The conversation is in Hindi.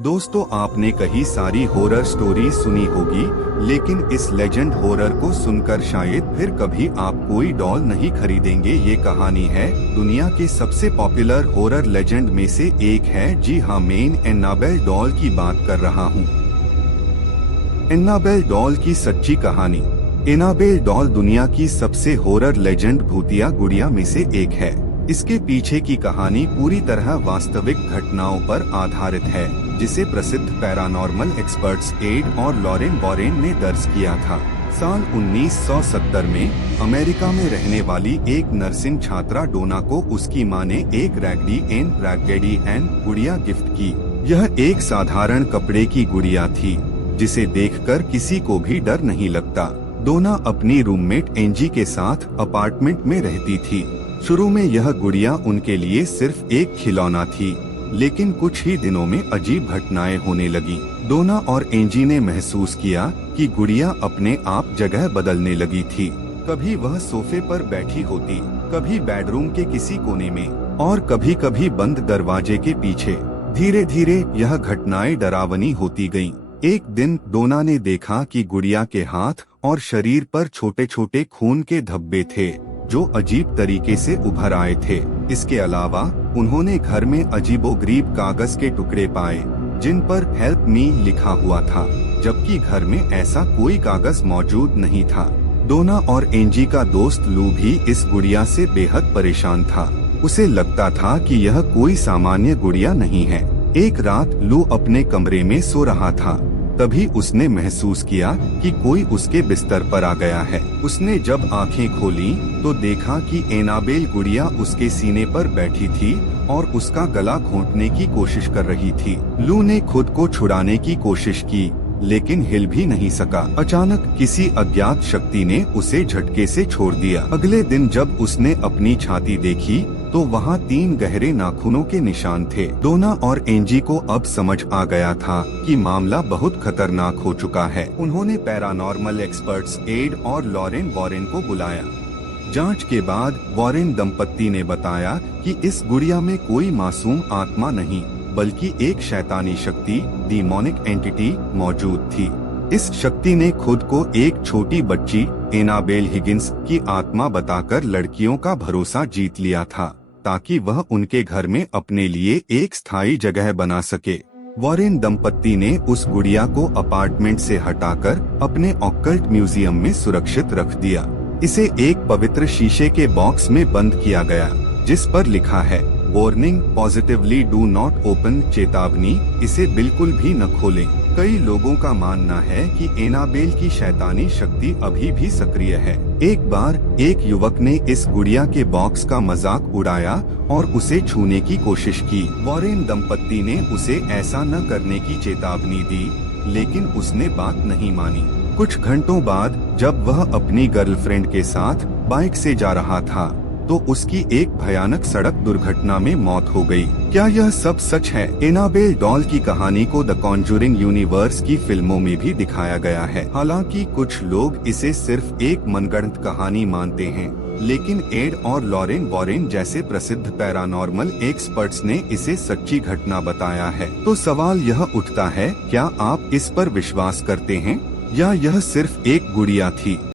दोस्तों, आपने कई सारी हॉरर स्टोरी सुनी होगी, लेकिन इस लेजेंड हॉरर को सुनकर शायद फिर कभी आप कोई डॉल नहीं खरीदेंगे। ये कहानी है दुनिया के सबसे पॉपुलर हॉरर लेजेंड में से एक है। जी हाँ, मैं एनाबेल डॉल की बात कर रहा हूँ। एनाबेल डॉल की सच्ची कहानी। एनाबेल डॉल दुनिया की सबसे हॉरर लेजेंड भूतिया गुड़िया में से एक है। इसके पीछे की कहानी पूरी तरह वास्तविक घटनाओं पर आधारित है, जिसे प्रसिद्ध पैरानॉर्मल एक्सपर्ट्स एड और लॉरेन वॉरेन ने दर्ज किया था। साल 1970 में अमेरिका में रहने वाली एक नर्सिंग छात्रा डोना को उसकी मां ने एक रैगेडी एन गुड़िया गिफ्ट की। यह एक साधारण कपड़े की गुड़िया थी, जिसे देखकर किसी को भी डर नहीं लगता। डोना अपनी रूममेट एंजी के साथ अपार्टमेंट में रहती थी। शुरू में यह गुड़िया उनके लिए सिर्फ एक खिलौना थी, लेकिन कुछ ही दिनों में अजीब घटनाएं होने लगी। डोना और एंजी ने महसूस किया कि गुड़िया अपने आप जगह बदलने लगी थी। कभी वह सोफे पर बैठी होती, कभी बेडरूम के किसी कोने में, और कभी कभी बंद दरवाजे के पीछे। धीरे धीरे यह घटनाएं डरावनी होती गईं। एक दिन डोना ने देखा कि गुड़िया के हाथ और शरीर पर छोटे छोटे खून के धब्बे थे, जो अजीब तरीके से उभर आए थे। इसके अलावा उन्होंने घर में अजीबोगरीब कागज के टुकड़े पाए, जिन पर हेल्प मी लिखा हुआ था, जबकि घर में ऐसा कोई कागज मौजूद नहीं था। डोना और एंजी का दोस्त लू भी इस गुड़िया से बेहद परेशान था। उसे लगता था कि यह कोई सामान्य गुड़िया नहीं है। एक रात लू अपने कमरे में सो रहा था, तभी उसने महसूस किया कि कोई उसके बिस्तर पर आ गया है। उसने जब आंखें खोली तो देखा कि एनाबेल गुड़िया उसके सीने पर बैठी थी और उसका गला घोंटने की कोशिश कर रही थी। लू ने खुद को छुड़ाने की कोशिश की, लेकिन हिल भी नहीं सका। अचानक किसी अज्ञात शक्ति ने उसे झटके से छोड़ दिया। अगले दिन जब उसने अपनी छाती देखी तो वहाँ 3 गहरे नाखूनों के निशान थे। डोना और एंजी को अब समझ आ गया था कि मामला बहुत खतरनाक हो चुका है। उन्होंने पैरानॉर्मल एक्सपर्ट्स एड और लॉरेन वॉरेन को बुलाया। जांच के बाद वॉरेन दंपत्ति ने बताया कि इस गुड़िया में कोई मासूम आत्मा नहीं, बल्कि एक शैतानी शक्ति, डीमोनिक एंटिटी मौजूद थी। इस शक्ति ने खुद को एक छोटी बच्ची एनाबेल हिगिंस की आत्मा बताकर लड़कियों का भरोसा जीत लिया था, ताकि वह उनके घर में अपने लिए एक स्थायी जगह बना सके। वॉरेन दंपत्ति ने उस गुड़िया को अपार्टमेंट से हटाकर अपने ऑकल्ट म्यूजियम में सुरक्षित रख दिया। इसे एक पवित्र शीशे के बॉक्स में बंद किया गया, जिस पर लिखा है, warning, positively do not open, चेतावनी, इसे बिल्कुल भी न खोलें। कई लोगों का मानना है कि एनाबेल की शैतानी शक्ति अभी भी सक्रिय है। एक बार एक युवक ने इस गुड़िया के बॉक्स का मजाक उड़ाया और उसे छूने की कोशिश की। वॉरेन दंपत्ति ने उसे ऐसा न करने की चेतावनी दी, लेकिन उसने बात नहीं मानी। कुछ घंटों बाद जब वह अपनी गर्लफ्रेंड के साथ बाइक से जा रहा था, तो उसकी एक भयानक सड़क दुर्घटना में मौत हो गई। क्या यह सब सच है? एनाबेल डॉल की कहानी को द कॉन्जूरिंग यूनिवर्स की फिल्मों में भी दिखाया गया है। हालांकि कुछ लोग इसे सिर्फ एक मनगढ़ंत कहानी मानते हैं, लेकिन एड और लॉरेन वॉरेन जैसे प्रसिद्ध पैरानॉर्मल एक्सपर्ट्स ने इसे सच्ची घटना बताया है। तो सवाल यह उठता है, क्या आप इस पर विश्वास करते हैं, या यह सिर्फ एक गुड़िया थी?